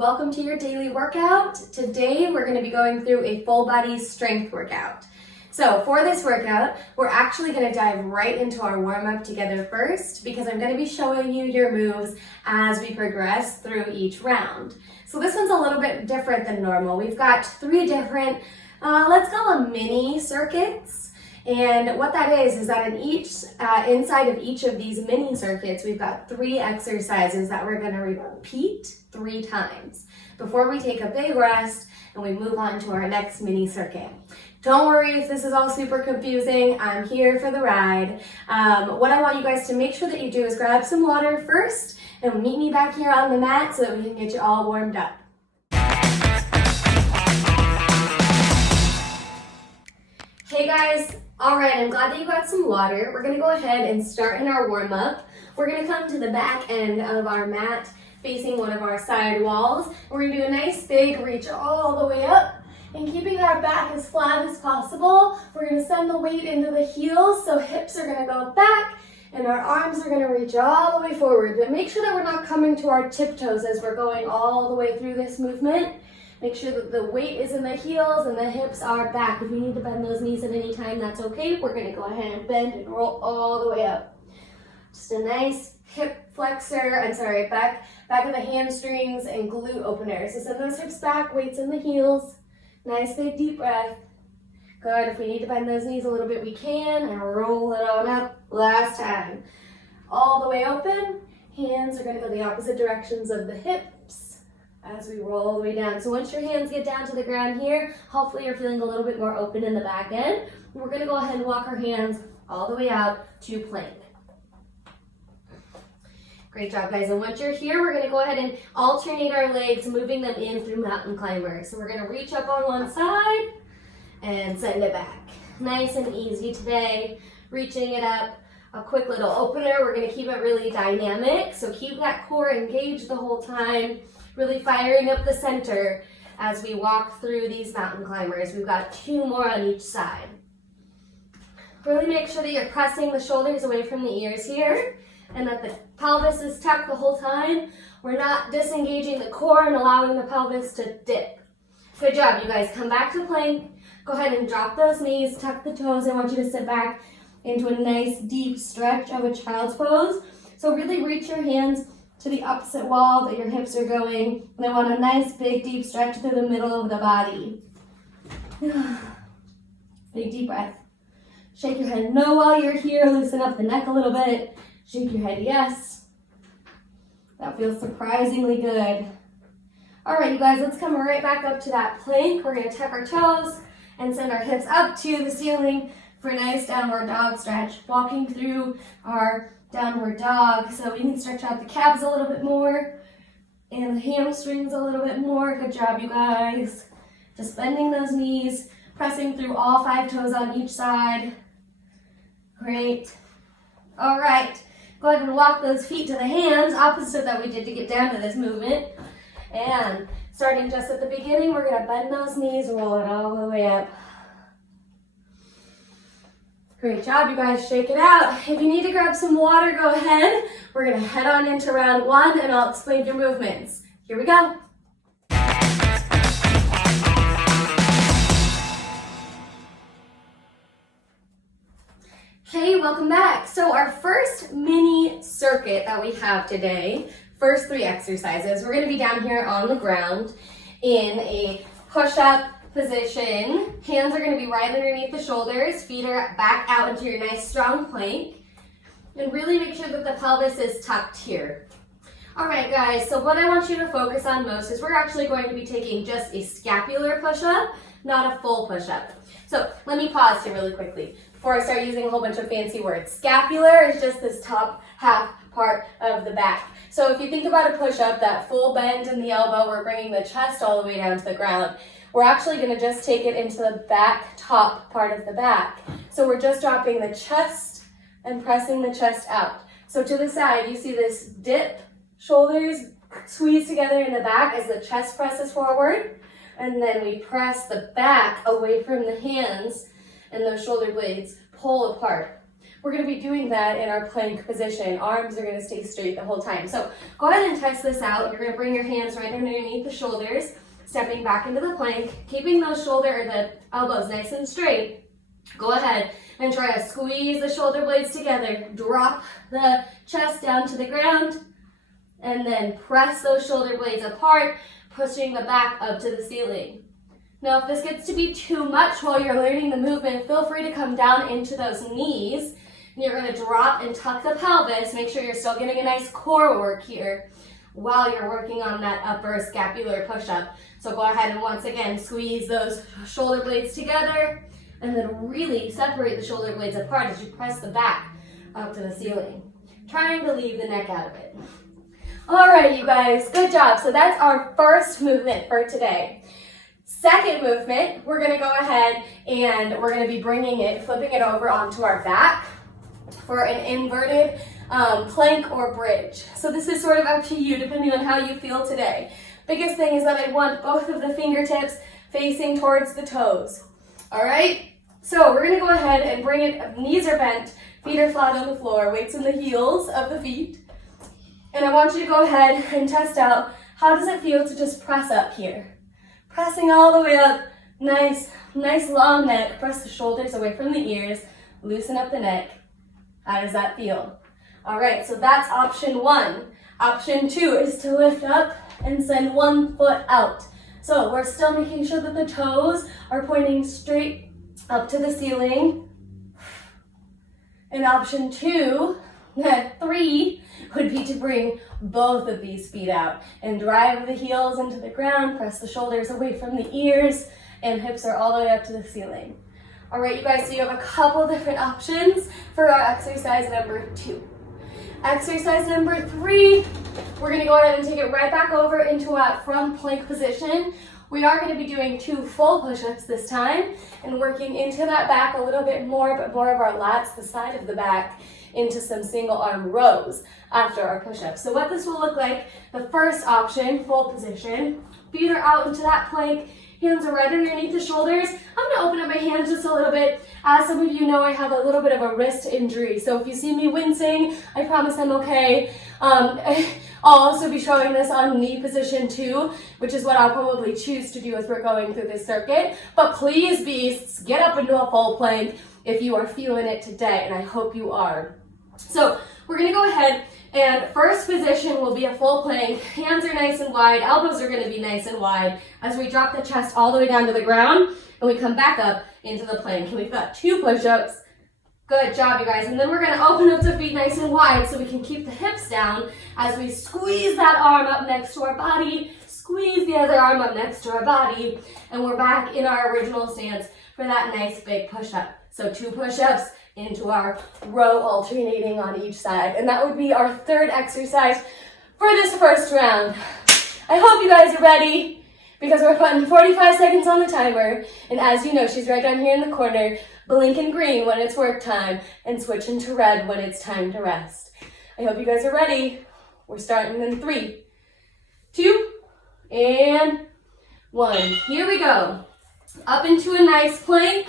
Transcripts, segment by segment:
welcome to your daily workout. Today we're going to be going through a full body strength workout. So for this workout, we're actually going to dive right into our warm-up together first because I'm going to be showing you your moves as we progress through each round. So this one's a little bit different than normal. We've got three different, let's call them mini circuits. And what that is that in each, inside of each of these mini circuits, we've got three exercises that we're going to repeat 3 times before we take a big rest and we move on to our next mini circuit. Don't worry if this is all super confusing. I'm here for the ride. What I want you guys to make sure that you do is grab some water first and meet me back here on the mat so that we can get you all warmed up. Hey guys. All right, I'm glad that you got some water. We're gonna go ahead and start in our warm-up. We're gonna come to the back end of our mat facing one of our side walls. We're gonna do a nice big reach all the way up and keeping our back as flat as possible. We're gonna send the weight into the heels, so hips are gonna go back and our arms are gonna reach all the way forward. But make sure that we're not coming to our tiptoes as we're going all the way through this movement. Make sure that the weight is in the heels and the hips are back. If you need to bend those knees at any time, that's okay. We're gonna go ahead and bend and roll all the way up. Just a nice hip flexor, back of the hamstrings and glute opener. So send those hips back, weights in the heels. Nice big deep breath. Good, if we need to bend those knees a little bit, we can, and roll it on up. Last time. All the way open. Hands are gonna go the opposite directions of the hips as we roll all the way down. So once your hands get down to the ground here, hopefully you're feeling a little bit more open in the back end. We're gonna go ahead and walk our hands all the way out to plank. Great job, guys. And once you're here, we're gonna go ahead and alternate our legs, moving them in through mountain climber. So we're gonna reach up on one side and send it back. Nice and easy today. Reaching it up, a quick little opener. We're gonna keep it really dynamic. So keep that core engaged the whole time. Really firing up the center as we walk through these mountain climbers. We've got 2 more on each side. Really make sure that you're pressing the shoulders away from the ears here and that the pelvis is tucked the whole time. We're not disengaging the core and allowing the pelvis to dip. Good job, you guys. Come back to plank. Go ahead and drop those knees, tuck the toes. I want you to sit back into a nice deep stretch of a child's pose. So really reach your hands to the opposite wall that your hips are going. And I want a nice big deep stretch through the middle of the body. Big deep breath. Shake your head no while you're here. Loosen up the neck a little bit. Shake your head yes. That feels surprisingly good. All right, you guys, let's come right back up to that plank. We're gonna tuck our toes and send our hips up to the ceiling for a nice downward dog stretch. Walking through our downward dog, so we can stretch out the calves a little bit more and the hamstrings a little bit more. Good job, you guys. Just bending those knees, pressing through all 5 toes on each side. Great. All right, go ahead and walk those feet to the hands, opposite that we did to get down to this movement. And starting just at the beginning, we're gonna bend those knees, roll it all the way up. Great job, you guys. Shake it out. If you need to grab some water, go ahead. We're gonna head on into round 1 and I'll explain your movements. Here we go. Hey, welcome back. So our first mini circuit that we have today, first 3 exercises, we're gonna be down here on the ground in a push-up position. Hands are going to be right underneath the shoulders. Feet are back out into your nice strong plank. And really make sure that the pelvis is tucked here. All right, guys, so what I want you to focus on most is we're actually going to be taking just a scapular push-up, not a full push-up. So let me pause here really quickly before I start using a whole bunch of fancy words. Scapular is just this top half part of the back. So if you think about a push-up, that full bend in the elbow, we're bringing the chest all the way down to the ground. We're actually going to just take it into the back top part of the back. So we're just dropping the chest and pressing the chest out. So to the side, you see this dip, shoulders squeeze together in the back as the chest presses forward. And then we press the back away from the hands and those shoulder blades pull apart. we're going to be doing that in our plank position. Arms are going to stay straight the whole time. So go ahead and test this out. You're going to bring your hands right underneath the shoulders, stepping back into the plank, keeping those the elbows nice and straight. Go ahead and try to squeeze the shoulder blades together. Drop the chest down to the ground, and then press those shoulder blades apart, pushing the back up to the ceiling. Now, if this gets to be too much while you're learning the movement, feel free to come down into those knees. And you're going to drop and tuck the pelvis. Make sure you're still getting a nice core work here while you're working on that upper scapular push-up. So go ahead and once again, squeeze those shoulder blades together, and then really separate the shoulder blades apart as you press the back up to the ceiling, trying to leave the neck out of it. All right, you guys, good job. So that's our first movement for today. Second movement, we're going to go ahead and we're going to be flipping it over onto our back for an inverted plank or bridge. So this is sort of up to you depending on how you feel today. Biggest thing is that I want both of the fingertips facing towards the toes. All right, so we're going to go ahead and bring it, knees are bent, feet are flat on the floor, weights in the heels of the feet. And I want you to go ahead and test out, how does it feel to just press up here? Pressing all the way up, nice long neck. Press the shoulders away from the ears, loosen up the neck. How does that feel? All right, so that's option 1. Option 2 is to lift up and send one foot out. So we're still making sure that the toes are pointing straight up to the ceiling. And option 3 would be to bring both of these feet out and drive the heels into the ground, press the shoulders away from the ears, and hips are all the way up to the ceiling. All right, you guys, so you have a couple different options for our exercise number 2. Exercise number 3, we're gonna go ahead and take it right back over into our front plank position. We are gonna be doing 2 full push-ups this time and working into that back a little bit more, but more of our lats, the side of the back, into some single arm rows after our push-ups. So what this will look like, the first option, full position, feet are out into that plank, hands are right underneath the shoulders. I'm gonna open up my hands just a little bit. As some of you know, I have a little bit of a wrist injury, so if you see me wincing, I promise I'm okay. I'll also be showing this on knee position too, which is what I'll probably choose to do as we're going through this circuit. But please, beasts, get up into a full plank if you are feeling it today, and I hope you are. So we're gonna go ahead and first position will be a full plank. Hands are nice and wide, elbows are gonna be nice and wide as we drop the chest all the way down to the ground and we come back up into the plank. And we've got 2 push-ups. Good job, you guys. And then we're gonna open up the feet nice and wide so we can keep the hips down as we squeeze that arm up next to our body, squeeze the other arm up next to our body, and we're back in our original stance for that nice big push-up. So 2 push-ups into our row alternating on each side. And that would be our third exercise for this first round. I hope you guys are ready because we're putting 45 seconds on the timer. And as you know, she's right down here in the corner, blinking green when it's work time and switching to red when it's time to rest. I hope you guys are ready. We're starting in 3, 2, and 1. Here we go. Up into a nice plank.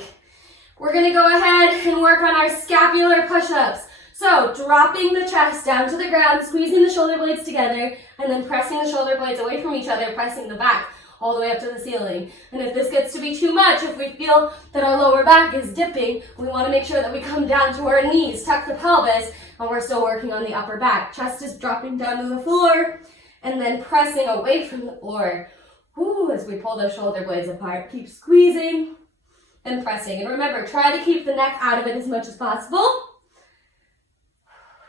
We're gonna go ahead and work on our scapular push-ups. So dropping the chest down to the ground, squeezing the shoulder blades together, and then pressing the shoulder blades away from each other, pressing the back all the way up to the ceiling. And if this gets to be too much, if we feel that our lower back is dipping, we wanna make sure that we come down to our knees, tuck the pelvis, and we're still working on the upper back. Chest is dropping down to the floor, and then pressing away from the floor. Woo, as we pull those shoulder blades apart, keep squeezing and pressing. And remember, try to keep the neck out of it as much as possible.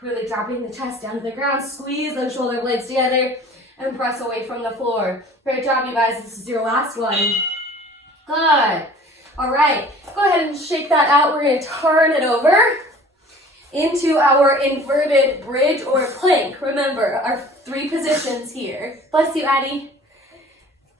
Really dropping the chest down to the ground, squeeze those shoulder blades together, and press away from the floor. Great job, you guys. This is your last one. Good. All right, go ahead and shake that out. We're gonna turn it over into our inverted bridge or plank. Remember, our 3 positions here. Bless you, Addie.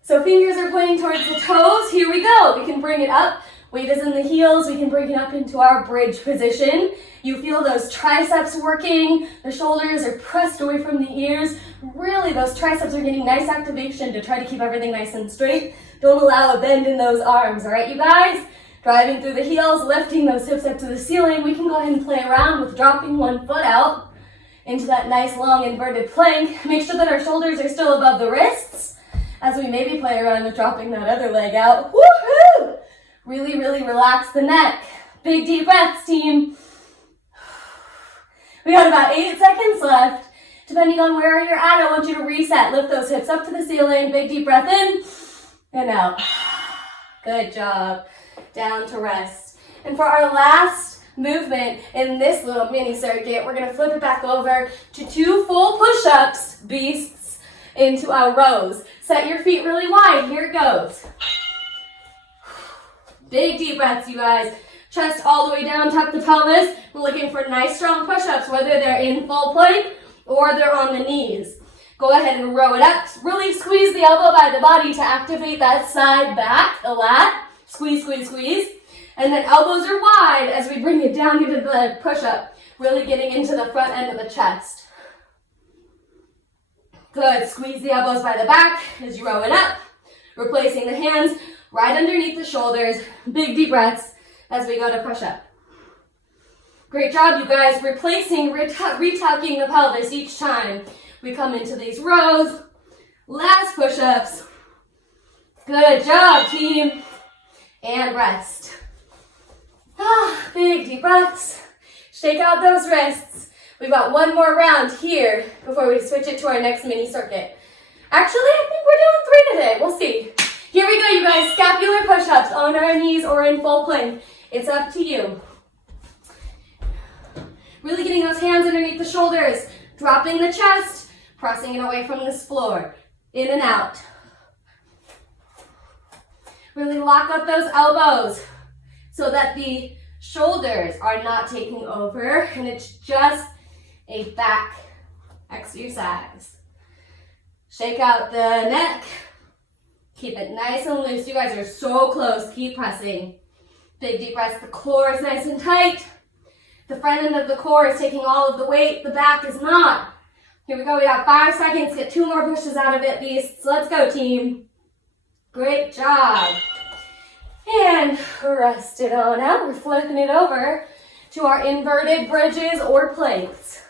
So fingers are pointing towards the toes. Here we go. We can bring it up. Weight is in the heels. We can bring it up into our bridge position. You feel those triceps working. The shoulders are pressed away from the ears. Really, those triceps are getting nice activation to try to keep everything nice and straight. Don't allow a bend in those arms, all right, you guys? Driving through the heels, lifting those hips up to the ceiling. We can go ahead and play around with dropping one foot out into that nice long inverted plank. Make sure that our shoulders are still above the wrists as we maybe play around with dropping that other leg out. Woohoo! Really, really relax the neck. Big deep breaths, team. We got about 8 seconds left. Depending on where you're at, I want you to reset. Lift those hips up to the ceiling. Big deep breath in and out. Good job. Down to rest. And for our last movement in this little mini circuit, we're going to flip it back over to 2 full push-ups, beasts, into our rows. Set your feet really wide. Here it goes. Big deep breaths, you guys. Chest all the way down, tuck the pelvis. We're looking for nice strong push-ups, whether they're in full plank or they're on the knees. Go ahead and row it up. Really squeeze the elbow by the body to activate that side back, the lat. Squeeze, squeeze, squeeze. And then elbows are wide as we bring it down into the push-up. Really getting into the front end of the chest. Good. Squeeze the elbows by the back as you row it up. Replacing the hands right underneath the shoulders. Big deep breaths as we go to push-up. Great job, you guys. Replacing, retucking the pelvis each time we come into these rows. Last push-ups. Good job, team. And rest. Big deep breaths. Shake out those wrists. We've got one more round here before we switch it to our next mini circuit. Actually, I think we're doing 3 today. We'll see. Here we go, you guys. Scapular push-ups on our knees or in full plank. It's up to you. Really getting those hands underneath the shoulders. Dropping the chest. Pressing it away from this floor. In and out. Really lock up those elbows so that the shoulders are not taking over and it's just a back exercise. Shake out the neck. Keep it nice and loose. You guys are so close. Keep pressing. Big deep breaths. The core is nice and tight. The front end of the core is taking all of the weight. The back is not. Here we go. We got 5 seconds. Get 2 more pushes out of it, beasts. Let's go, team. Great job. And rest it on out. We're flipping it over to our inverted bridges or planks.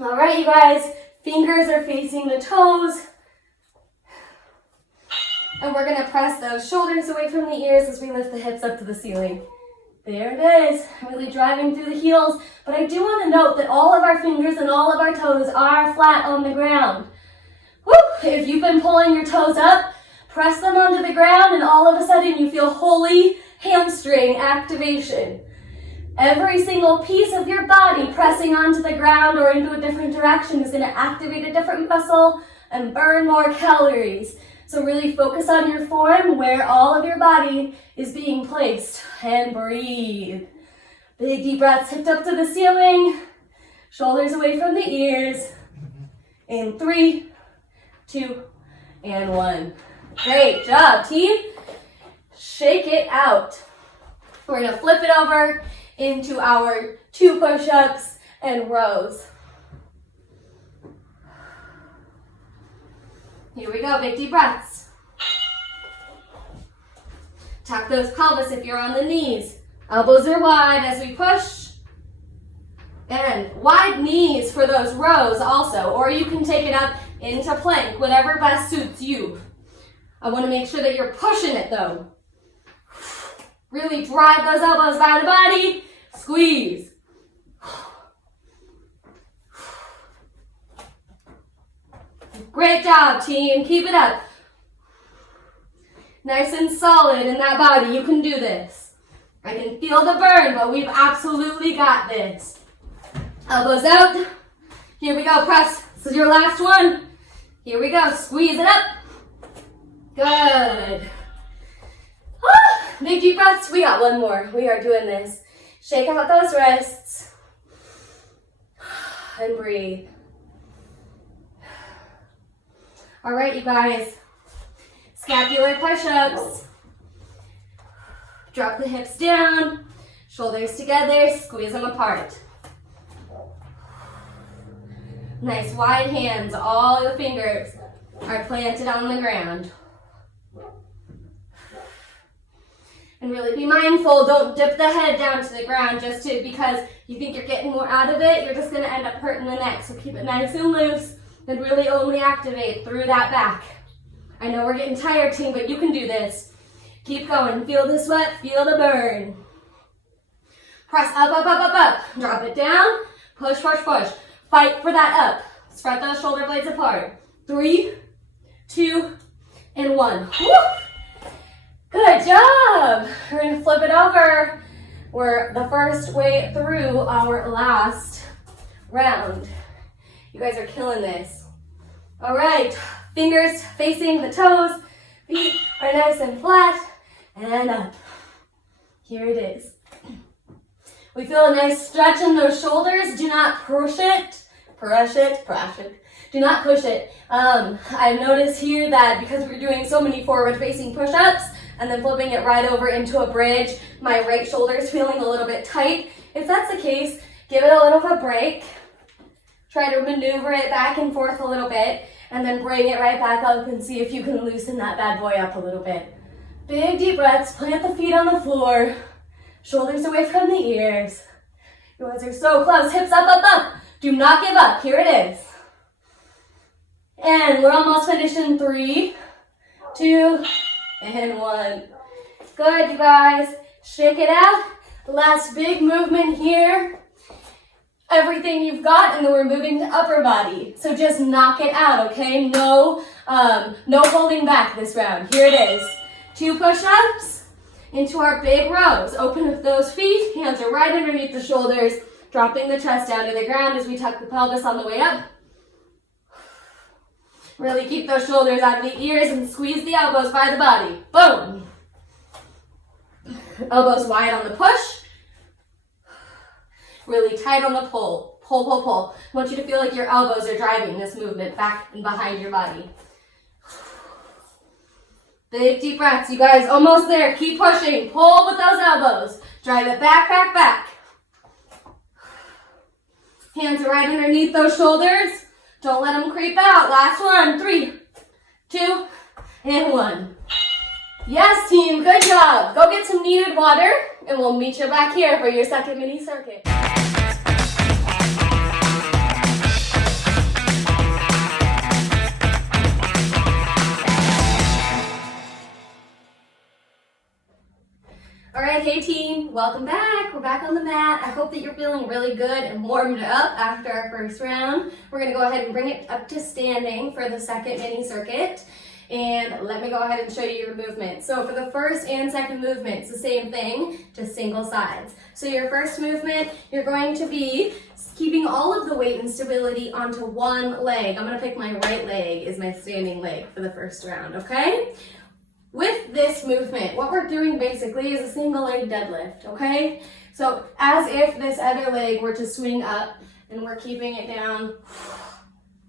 All right, you guys. Fingers are facing the toes. And we're going to press those shoulders away from the ears as we lift the hips up to the ceiling. There it is. Really driving through the heels. But I do want to note that all of our fingers and all of our toes are flat on the ground. Woo! If you've been pulling your toes up, press them onto the ground and all of a sudden you feel holy hamstring activation. Every single piece of your body pressing onto the ground or into a different direction is going to activate a different muscle and burn more calories. So really focus on your form where all of your body is being placed and breathe. Big deep breaths, hipped up to the ceiling, shoulders away from the ears. In 3, 2, and 1. Great job, team. Shake it out. We're gonna flip it over into our 2 push-ups and rows. Here we go, big deep breaths. Tuck those pelvis if you're on the knees. Elbows are wide as we push. And wide knees for those rows also, or you can take it up into plank, whatever best suits you. I want to make sure that you're pushing it though. Really drive those elbows by the body. Squeeze. Great job, team. Keep it up. Nice and solid in that body. You can do this. I can feel the burn, but we've absolutely got this. Elbows out. Here we go. Press. This is your last one. Here we go. Squeeze it up. Good. Big deep breaths. We got one more. We are doing this. Shake out those wrists. And breathe. All right, you guys. Scapular push-ups. Drop the hips down. Shoulders together. Squeeze them apart. Nice wide hands. All the fingers are planted on the ground. And really be mindful, don't dip the head down to the ground because you think you're getting more out of it, you're just gonna end up hurting the neck. So keep it nice and loose and really only activate through that back. I know we're getting tired, team, but you can do this. Keep going, feel the sweat, feel the burn. Press up, up, up, up, up. Drop it down, push, push, push. Fight for that up. Spread those shoulder blades apart. 3, 2, and 1. Woo! Good job. We're gonna flip it over. We're the first way through our last round. You guys are killing this. All right, fingers facing the toes. Feet are nice and flat and up. Here it is. We feel a nice stretch in those shoulders. Do not push it. Push it. Do not push it. I've noticed here that because we're doing so many forward-facing push-ups and then flipping it right over into a bridge, my right shoulder is feeling a little bit tight. If that's the case, give it a little of a break. Try to maneuver it back and forth a little bit, and then bring it right back up and see if you can loosen that bad boy up a little bit. Big deep breaths, plant the feet on the floor, shoulders away from the ears. You guys are so close, hips up, up, up. Do not give up, here it is. And we're almost finished in 3, 2, and 1. Good, you guys. Shake it out. Last big movement here. Everything you've got, and then we're moving to upper body. So just knock it out, okay? No holding back this round. Here it is. 2 push-ups into our big rows. Open up those feet. Hands are right underneath the shoulders. Dropping the chest down to the ground as we tuck the pelvis on the way up. Really keep those shoulders out of the ears and squeeze the elbows by the body. Boom. Elbows wide on the push. Really tight on the pull. Pull, pull, pull. I want you to feel like your elbows are driving this movement back and behind your body. Big deep breaths, you guys. Almost there. Keep pushing. Pull with those elbows. Drive it back, back, back. Hands are right underneath those shoulders. Don't let them creep out. Last one. 3, 2, and 1. Yes, team. Good job. Go get some needed water, and we'll meet you back here for your second mini circuit. All right, hey team, welcome back. We're back on the mat. I hope that you're feeling really good and warmed up after our first round. We're gonna go ahead and bring it up to standing for the second mini circuit. And let me go ahead and show you your movement. So for the first and second movement, it's the same thing, just single sides. So your first movement, you're going to be keeping all of the weight and stability onto one leg. I'm gonna pick my right leg as my standing leg for the first round, okay? With this movement, what we're doing basically is a single leg deadlift, okay? So as if this other leg were to swing up and we're keeping it down,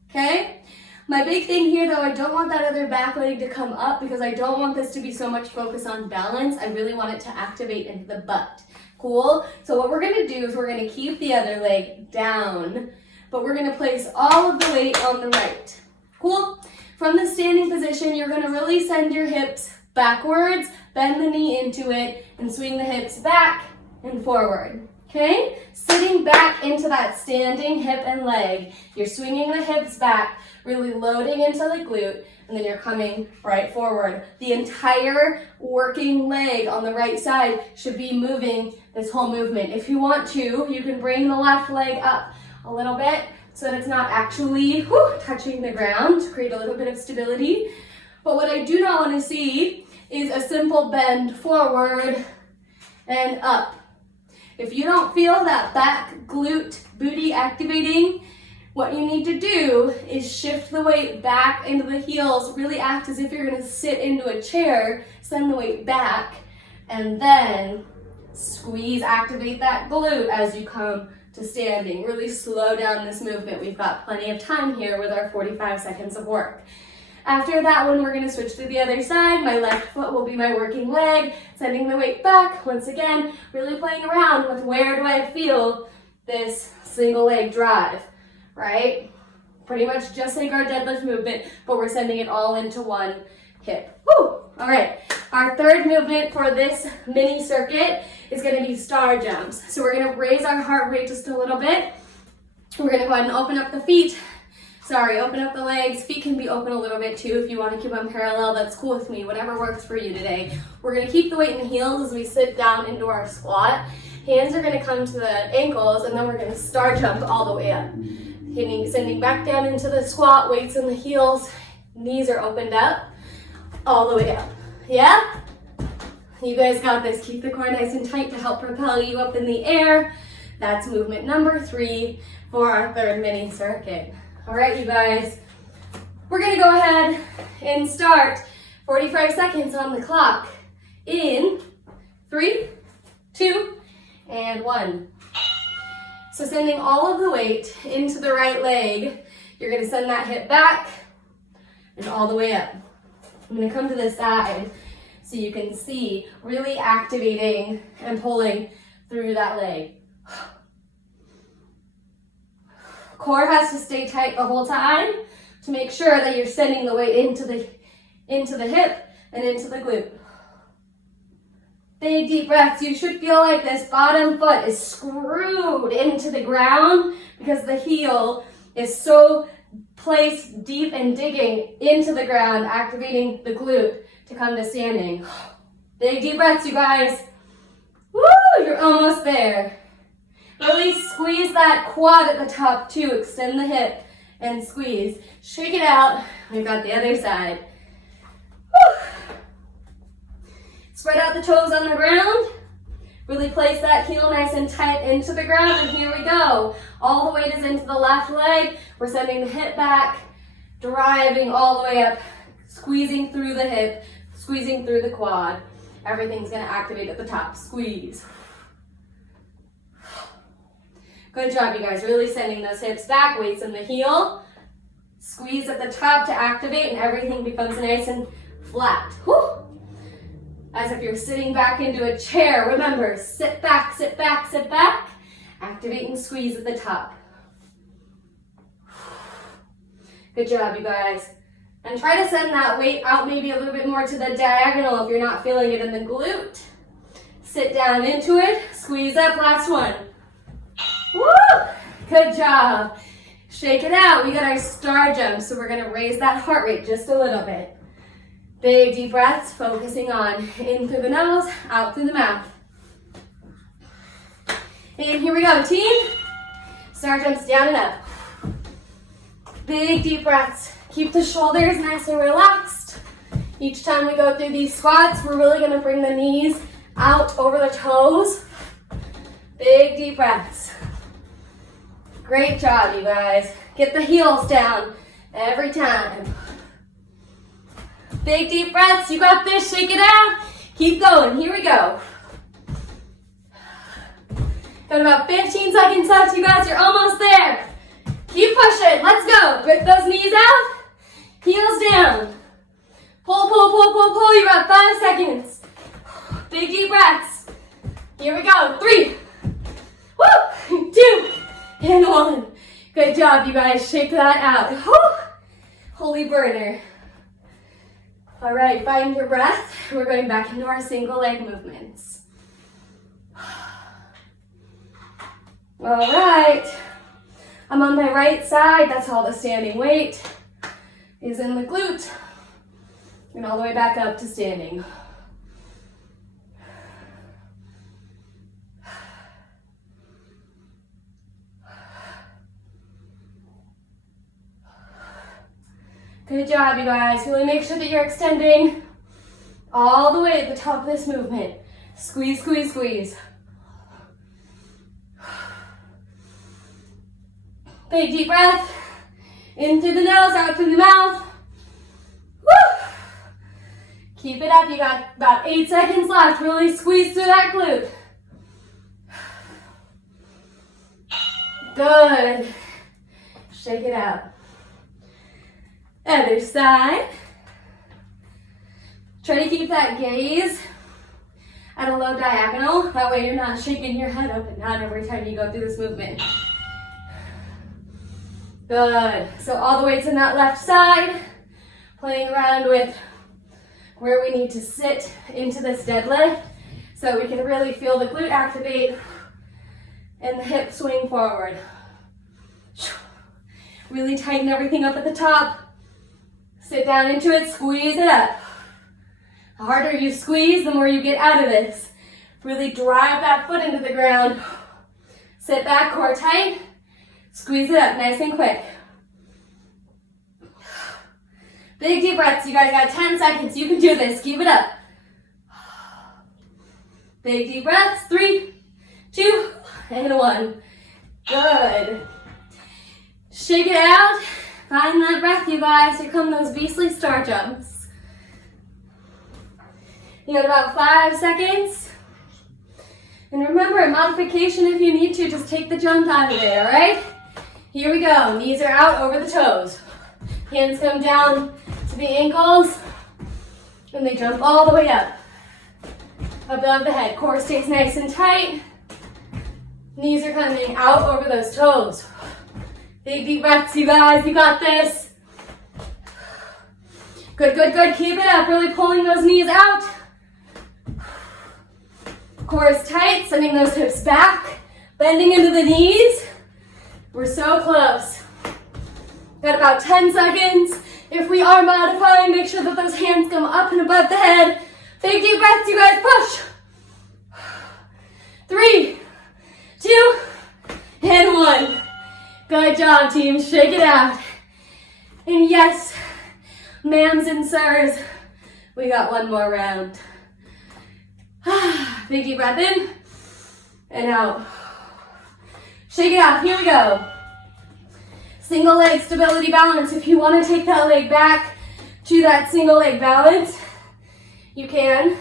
okay? My big thing here though, I don't want that other back leg to come up because I don't want this to be so much focus on balance. I really want it to activate into the butt, cool? So what we're gonna do is we're gonna keep the other leg down, but we're gonna place all of the weight on the right, cool? From the standing position, you're gonna really send your hips backwards, bend the knee into it, and swing the hips back and forward, okay? Sitting back into that standing hip and leg. You're swinging the hips back, really loading into the glute, and then you're coming right forward. The entire working leg on the right side should be moving this whole movement. If you want to, you can bring the left leg up a little bit, so that it's not actually touching the ground to create a little bit of stability. But what I do not want to see is a simple bend forward and up. If you don't feel that back glute booty activating, what you need to do is shift the weight back into the heels, really act as if you're going to sit into a chair, send the weight back, and then squeeze, activate that glute as you come to standing. Really slow down this movement. We've got plenty of time here with our 45 seconds of work. After that one, we're going to switch to the other side. My left foot will be my working leg, sending the weight back. Once again, really playing around with where do I feel this single leg drive, right? Pretty much just like our deadlift movement, but we're sending it all into one hip. Woo! All right, our third movement for this mini circuit is gonna be star jumps. So we're gonna raise our heart rate just a little bit. We're gonna go ahead and open up the feet. Open up the legs. Feet can be open a little bit too if you want to keep them parallel. That's cool with me, whatever works for you today. We're going to keep the weight in the heels as we sit down into our squat. Hands are going to come to the ankles, and then we're going to star jump all the way up. Sending back down into the squat, weights in the heels. Knees are opened up all the way up. Yeah? You guys got this. Keep the core nice and tight to help propel you up in the air. That's movement number 3 for our third mini circuit. All right, you guys, we're gonna go ahead and start 45 seconds on the clock in 3, 2, and 1. So sending all of the weight into the right leg, you're gonna send that hip back and all the way up. I'm gonna come to the side so you can see really activating and pulling through that leg. Core has to stay tight the whole time to make sure that you're sending the weight into the hip and into the glute. Big deep breaths. You should feel like this bottom foot is screwed into the ground because the heel is so placed deep and digging into the ground, activating the glute to come to standing. Big deep breaths, you guys. Woo! You're almost there. Really squeeze that quad at the top too. Extend the hip and squeeze. Shake it out. We've got the other side. Woo. Spread out the toes on the ground. Really place that heel nice and tight into the ground. And here we go. All the weight is into the left leg. We're sending the hip back, driving all the way up, squeezing through the hip, squeezing through the quad. Everything's going to activate at the top. Squeeze. Good job, you guys. Really sending those hips back, weights in the heel. Squeeze at the top to activate, and everything becomes nice and flat. Whew. As if you're sitting back into a chair. Remember, sit back, sit back, sit back. Activate and squeeze at the top. Good job, you guys. And try to send that weight out maybe a little bit more to the diagonal if you're not feeling it in the glute. Sit down into it. Squeeze up. Last one. Woo! Good job. Shake it out. We got our star jump, so we're going to raise that heart rate just a little bit. Big deep breaths, focusing on in through the nose, out through the mouth. And here we go, team. Star jumps down and up. Big deep breaths. Keep the shoulders nice and relaxed. Each time we go through these squats, we're really going to bring the knees out over the toes. Big deep breaths. Great job, you guys. Get the heels down every time. Big deep breaths. You got this. Shake it out. Keep going. Here we go. Got about 15 seconds left, you guys. You're almost there. Keep pushing. Let's go. Grip those knees out. Heels down. Pull, pull, pull, pull, pull. You got 5 seconds. Big deep breaths. Here we go. 3. Woo! 2. And 1. Good job, you guys. Shake that out. Woo! Holy burner. All right, find your breath. We're going back into our single leg movements. All right. I'm on my right side. That's all the standing weight is in the glute. And all the way back up to standing. Good job, you guys. Really make sure that you're extending all the way at the top of this movement. Squeeze, squeeze, squeeze. Big deep breath. In through the nose, out through the mouth. Woo! Keep it up. You got about 8 seconds left. Really squeeze through that glute. Good. Shake it out. Other side. Try to keep that gaze at a low diagonal. That way you're not shaking your head up and down every time you go through this movement. Good. So all the way to that left side. Playing around with where we need to sit into this deadlift so we can really feel the glute activate and the hip swing forward. Really tighten everything up at the top. Sit down into it, squeeze it up. The harder you squeeze, the more you get out of this. Really drive that foot into the ground. Sit back, core tight. Squeeze it up nice and quick. Big deep breaths. You guys got 10 seconds. You can do this. Keep it up. Big deep breaths. 3, 2, and 1. Good. Shake it out. Find that breath, you guys. Here come those beastly star jumps. You got about 5 seconds. And remember, modification if you need to, just take the jump out of it, all right? Here we go. Knees are out over the toes. Hands come down to the ankles, and they jump all the way up. Above the head. Core stays nice and tight. Knees are coming out over those toes. Big deep breaths, you guys. You got this. Good, good, good. Keep it up. Really pulling those knees out. Core is tight. Sending those hips back. Bending into the knees. We're so close. Got about 10 seconds. If we are modifying, make sure that those hands come up and above the head. Big deep breaths, you guys. Push. 3, 2, and 1. Good job, team. Shake it out. And yes, ma'ams and sirs, we got one more round. Big deep breath in and out. Shake it out. Here we go. Single leg stability balance. If you want to take that leg back to that single leg balance, you can.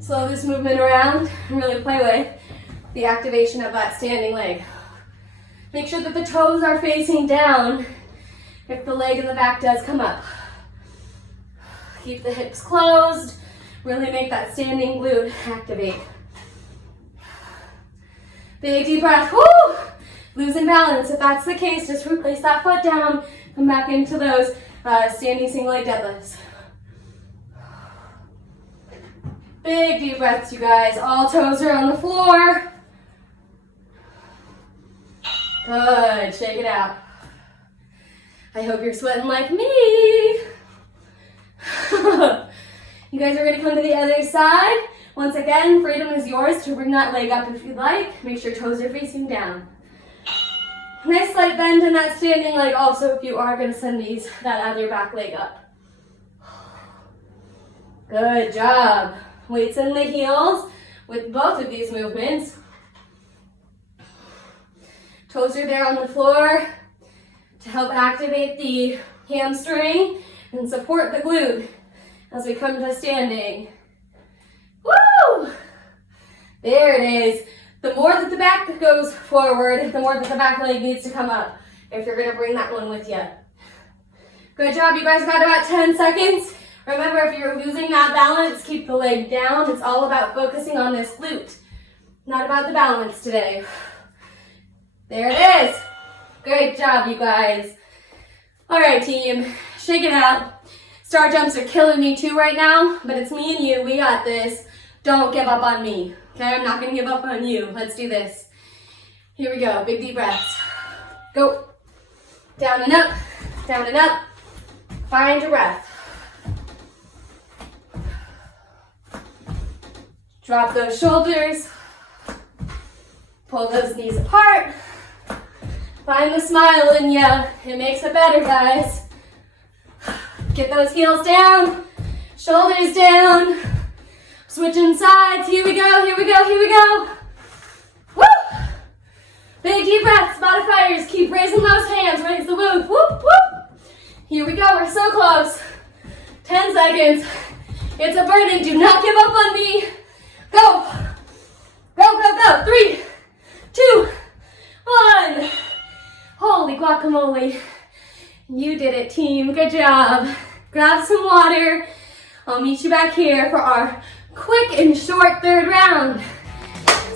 Slow this movement around and really play with the activation of that standing leg. Make sure that the toes are facing down if the leg in the back does come up. Keep the hips closed. Really make that standing glute activate. Big deep breath. Woo! Losing balance. If that's the case, just replace that foot down. Come back into those standing single leg deadlifts. Big deep breaths, you guys. All toes are on the floor. Good. Shake it out. I hope you're sweating like me. You guys are going to come to the other side. Once again, freedom is yours to bring that leg up if you'd like. Make sure toes are facing down. Nice slight bend in that standing leg also if you are going to send that other back leg up. Good job. Weights in the heels with both of these movements. Toes are there on the floor to help activate the hamstring and support the glute as we come to standing. Woo! There it is. The more that the back goes forward, the more that the back leg needs to come up if you're going to bring that one with you. Good job. You guys got about 10 seconds. Remember, if you're losing that balance, keep the leg down. It's all about focusing on this glute, not about the balance today. There it is. Great job, you guys. All right, team. Shake it out. Star jumps are killing me too right now, but it's me and you. We got this. Don't give up on me. Okay, I'm not going to give up on you. Let's do this. Here we go. Big deep breaths. Go. Down and up. Down and up. Find your breath. Drop those shoulders. Pull those knees apart. Find the smile in ya. It makes it better, guys. Get those heels down. Shoulders down. Switching sides. Here we go, here we go, here we go. Woo! Big deep breaths. Modifiers. Keep raising those hands. Raise the whoop. Whoop, whoop. Here we go. We're so close. 10 seconds. It's a burden. Do not give up on me. Go. Go, go, go. 3, 2, 1. Holy guacamole. You did it, team. Good job. Grab some water. I'll meet you back here for our quick and short third round.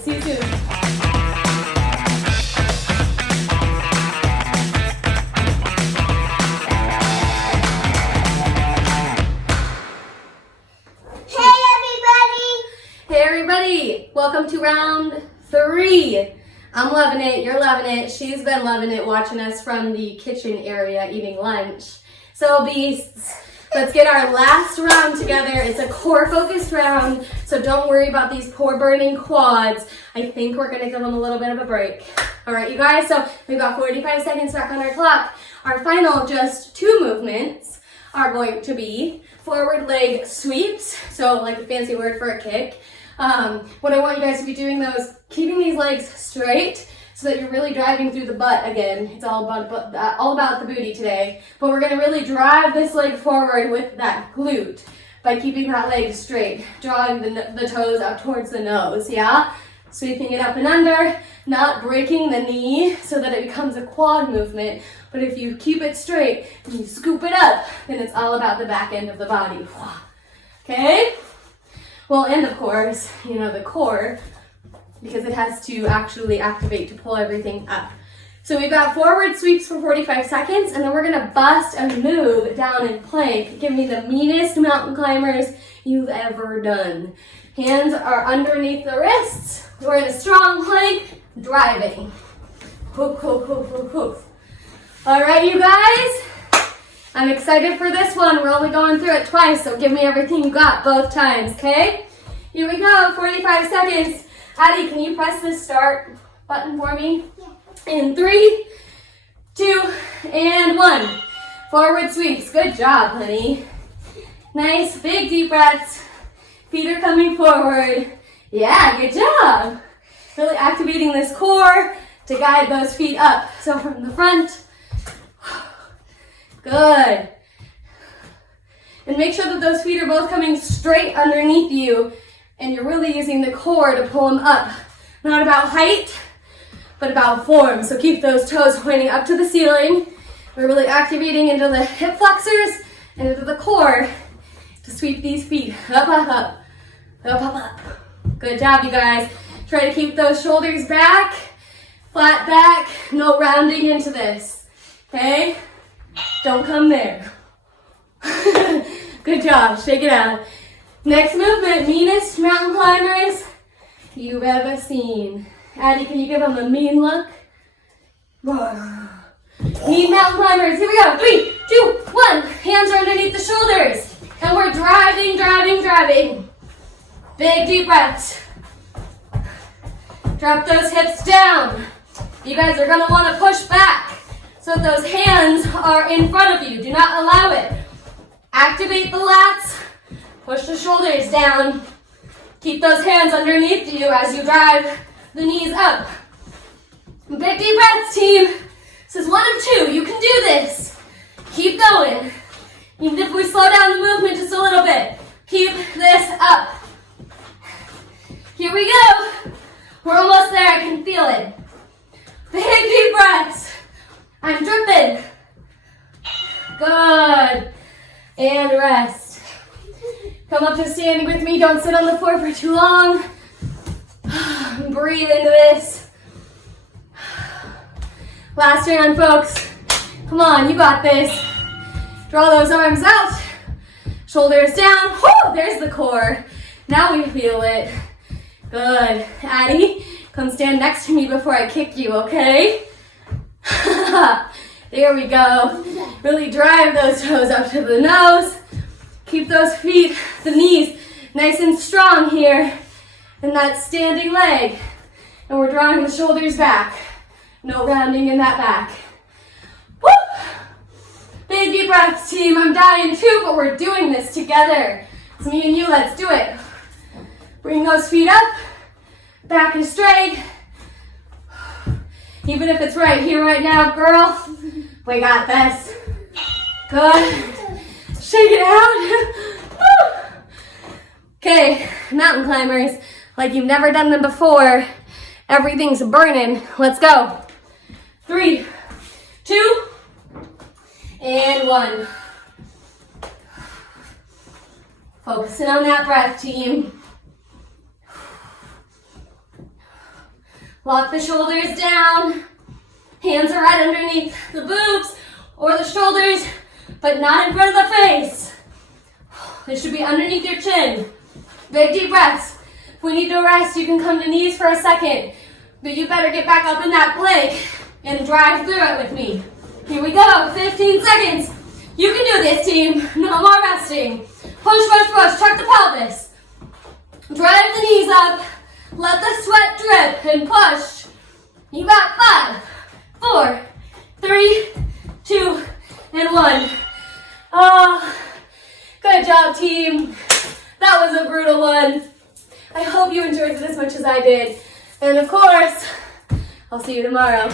See you soon. to round 3. I'm loving it. You're loving it. She's been loving it watching us from the kitchen area eating lunch. So beasts, let's get our last round together. It's a core focused round, so don't worry about these poor burning quads. I think we're gonna give them a little bit of a break. All right, you guys, so we've got 45 seconds back on our clock. Our final just 2 movements are going to be forward leg sweeps, so like a fancy word for a kick. What I want you guys to be doing though is keeping these legs straight so that you're really driving through the butt again. It's all about the booty today. But we're gonna really drive this leg forward with that glute by keeping that leg straight, drawing the toes up towards the nose, yeah? Sweeping it up and under, not breaking the knee so that it becomes a quad movement. But if you keep it straight and you scoop it up, then it's all about the back end of the body. Okay? Well, and of course, you know, the core, because it has to actually activate to pull everything up. So we've got forward sweeps for 45 seconds, and then we're gonna bust and move down in plank. Give me the meanest mountain climbers you've ever done. Hands are underneath the wrists. We're in a strong plank, driving. Hoof, hoof, hoof, hoof, hoof. All right, you guys, I'm excited for this one. We're only going through it twice, so give me everything you got both times, okay? Here we go, 45 seconds. Addie, can you press the start button for me? Yeah. In 3, 2, and 1. Forward sweeps. Good job, honey. Nice, big deep breaths. Feet are coming forward. Yeah, good job. Really activating this core to guide those feet up. So from the front. Good. And make sure that those feet are both coming straight underneath you and you're really using the core to pull them up. Not about height, but about form. So keep those toes pointing up to the ceiling. We're really activating into the hip flexors and into the core to sweep these feet up, up, up, up, up, up. Good job, you guys. Try to keep those shoulders back, flat back, no rounding into this, okay? Don't come there. Good job, shake it out. Next movement, meanest mountain climbers you've ever seen. Addie, can you give them a mean look? Mean mountain climbers, here we go. 3, 2, 1. Hands are underneath the shoulders. And we're driving, driving, driving. Big deep breaths. Drop those hips down. You guys are gonna wanna push back so those hands are in front of you. Do not allow it. Activate the lats. Push the shoulders down. Keep those hands underneath you as you drive the knees up. Big deep breaths, team. This is 1 of 2. You can do this. Keep going. Even if we slow down the movement just a little bit. Keep this up. Here we go. We're almost there. I can feel it. Big deep breaths. I'm dripping. Good. And rest. Come up to standing with me. Don't sit on the floor for too long. Breathe into this. Last round, folks. Come on, you got this. Draw those arms out. Shoulders down. Whoo, there's the core. Now we feel it. Good. Addie, come stand next to me before I kick you, okay? There we go. Really drive those toes up to the nose. Keep those feet, the knees, nice and strong here. And that standing leg. And we're drawing the shoulders back. No rounding in that back. Woo! Big deep breaths, team. I'm dying too, but we're doing this together. It's me and you, let's do it. Bring those feet up. Back and straight. Even if it's right here, right now, girl. We got this. Good. Shake it out. Okay, mountain climbers, like you've never done them before. Everything's burning. Let's go. 3, 2, and 1. Focusing on that breath, team. Lock the shoulders down. Hands are right underneath the boobs or the shoulders, but not in front of the face. They should be underneath your chin. Big deep breaths. we need to rest, you can come to knees for a second. But you better get back up in that plank and drive through it with me. Here we go, 15 seconds. You can do this, team. No more resting. Push, push, push. Check the pelvis. Drive the knees up. Let the sweat drip and push. You got 5, 4, 3, 2, and 1. Oh, good job, team. That was a brutal one. I hope you enjoyed it as much as I did. And of course, I'll see you tomorrow.